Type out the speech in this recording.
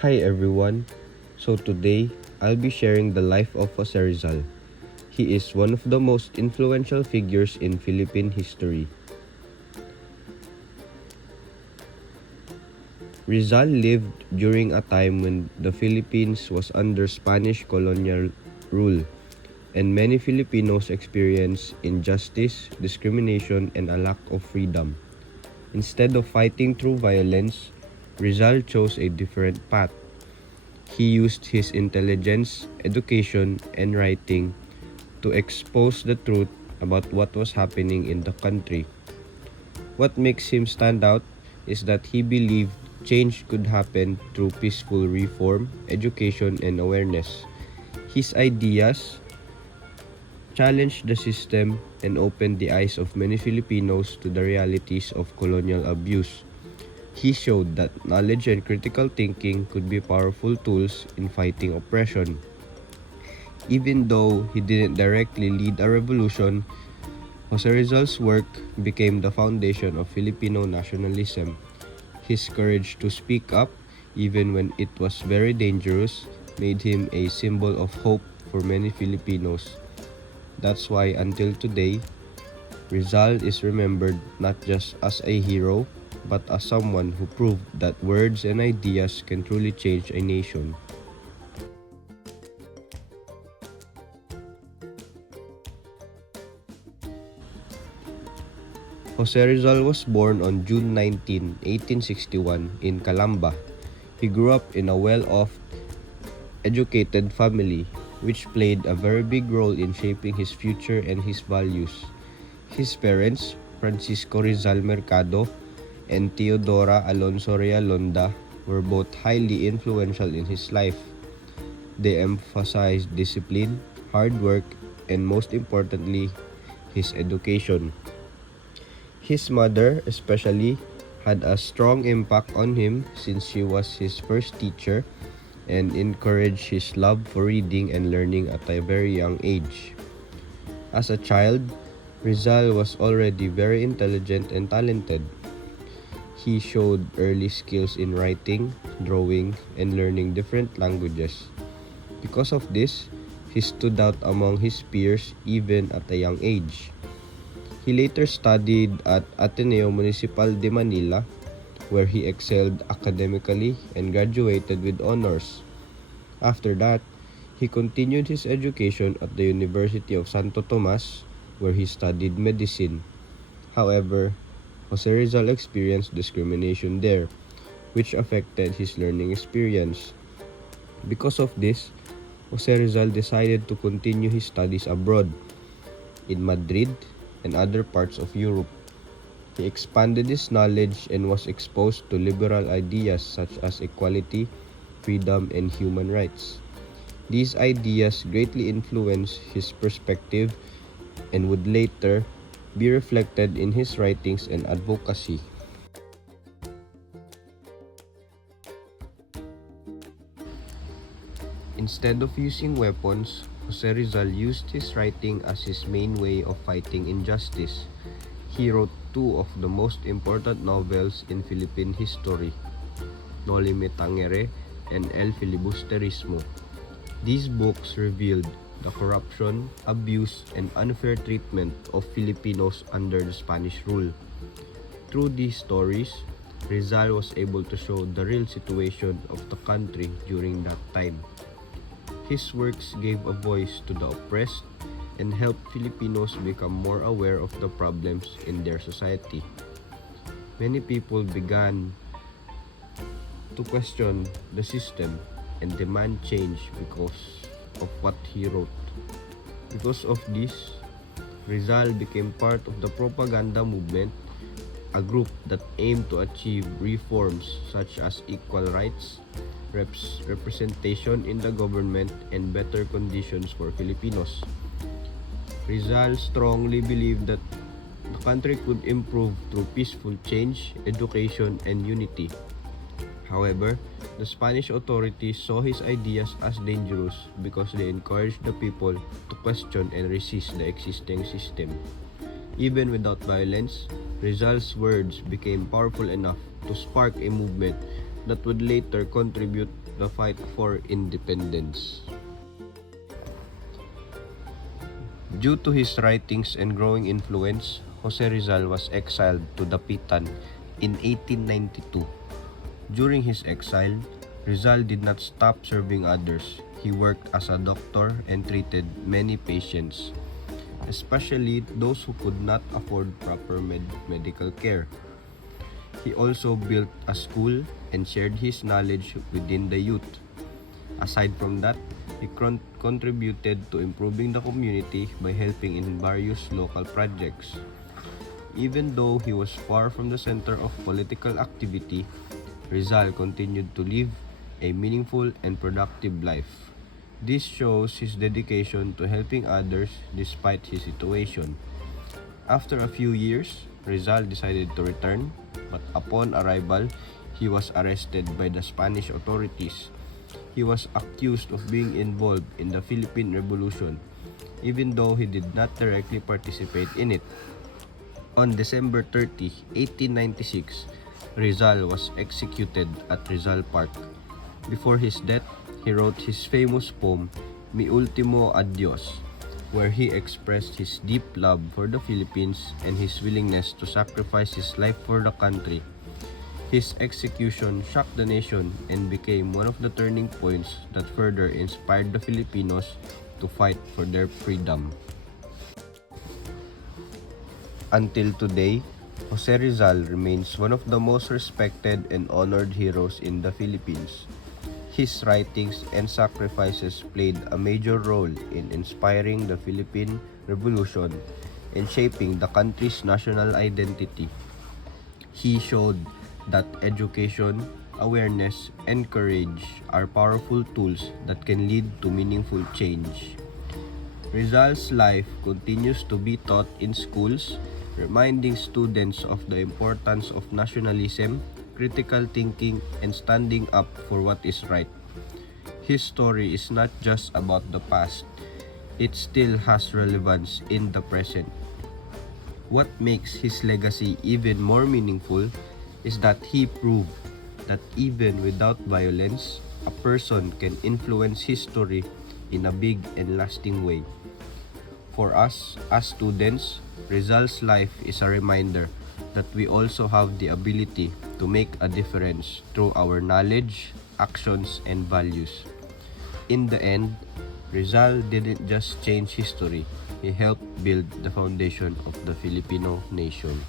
Hi everyone. So today, I'll be sharing the life of Jose Rizal. He is one of the most influential figures in Philippine history. Rizal lived during a time when the Philippines was under Spanish colonial rule, and many Filipinos experienced injustice, discrimination, and a lack of freedom. Instead of fighting through violence, Rizal chose a different path. He used his intelligence, education, and writing to expose the truth about what was happening in the country. What makes him stand out is that he believed change could happen through peaceful reform, education, and awareness. His ideas challenged the system and opened the eyes of many Filipinos to the realities of colonial abuse. He showed that knowledge and critical thinking could be powerful tools in fighting oppression. Even though he didn't directly lead a revolution, Jose Rizal's work became the foundation of Filipino nationalism. His courage to speak up, even when it was very dangerous, made him a symbol of hope for many Filipinos. That's why until today, Rizal is remembered not just as a hero, but as someone who proved that words and ideas can truly change a nation. Jose Rizal was born on June 19, 1861 in Calamba. He grew up in a well-off, educated family, which played a very big role in shaping his future and his values. His parents, Francisco Rizal Mercado and Teodora Alonso Realonda, were both highly influential in his life. They emphasized discipline, hard work, and most importantly, his education. His mother, especially, had a strong impact on him since she was his first teacher and encouraged his love for reading and learning at a very young age. As a child, Rizal was already very intelligent and talented. He showed early skills in writing, drawing, and learning different languages. Because of this, he stood out among his peers even at a young age. He later studied at Ateneo Municipal de Manila, where he excelled academically and graduated with honors. After that, he continued his education at the University of Santo Tomas, where he studied medicine. However, Jose Rizal experienced discrimination there, which affected his learning experience. Because of this, Jose Rizal decided to continue his studies abroad, in Madrid and other parts of Europe. He expanded his knowledge and was exposed to liberal ideas such as equality, freedom, and human rights. These ideas greatly influenced his perspective and would later be reflected in his writings and advocacy. Instead of using weapons, Jose Rizal used his writing as his main way of fighting injustice. He wrote two of the most important novels in Philippine history, Noli Me Tangere and El Filibusterismo. These books revealed the corruption, abuse, and unfair treatment of Filipinos under the Spanish rule. Through these stories, Rizal was able to show the real situation of the country during that time. His works gave a voice to the oppressed and helped Filipinos become more aware of the problems in their society. Many people began to question the system and demand change because of what he wrote. Because of this, Rizal became part of the propaganda movement, a group that aimed to achieve reforms such as equal rights, representation in the government, and better conditions for Filipinos. Rizal strongly believed that the country could improve through peaceful change, education, and unity. However, the Spanish authorities saw his ideas as dangerous because they encouraged the people to question and resist the existing system. Even without violence, Rizal's words became powerful enough to spark a movement that would later contribute the fight for independence. Due to his writings and growing influence, Jose Rizal was exiled to Dapitan in 1892. During his exile, Rizal did not stop serving others. He worked as a doctor and treated many patients, especially those who could not afford proper medical care. He also built a school and shared his knowledge within the youth. Aside from that, he contributed to improving the community by helping in various local projects. Even though he was far from the center of political activity, Rizal continued to live a meaningful and productive life. This shows his dedication to helping others despite his situation. After a few years, Rizal decided to return, but upon arrival, he was arrested by the Spanish authorities. He was accused of being involved in the Philippine Revolution, even though he did not directly participate in it. On December 30, 1896, Rizal was executed at Rizal Park. Before his death, he wrote his famous poem, Mi Ultimo Adios, where he expressed his deep love for the Philippines and his willingness to sacrifice his life for the country. His execution shocked the nation and became one of the turning points that further inspired the Filipinos to fight for their freedom. Until today, Jose Rizal remains one of the most respected and honored heroes in the Philippines. His writings and sacrifices played a major role in inspiring the Philippine Revolution and shaping the country's national identity. He showed that education, awareness, and courage are powerful tools that can lead to meaningful change. Rizal's life continues to be taught in schools, reminding students of the importance of nationalism, critical thinking, and standing up for what is right. His story is not just about the past, it still has relevance in the present. What makes his legacy even more meaningful is that he proved that even without violence, a person can influence history in a big and lasting way. For us as students, Rizal's life is a reminder that we also have the ability to make a difference through our knowledge, actions, and values. In the end, Rizal didn't just change history, he helped build the foundation of the Filipino nation.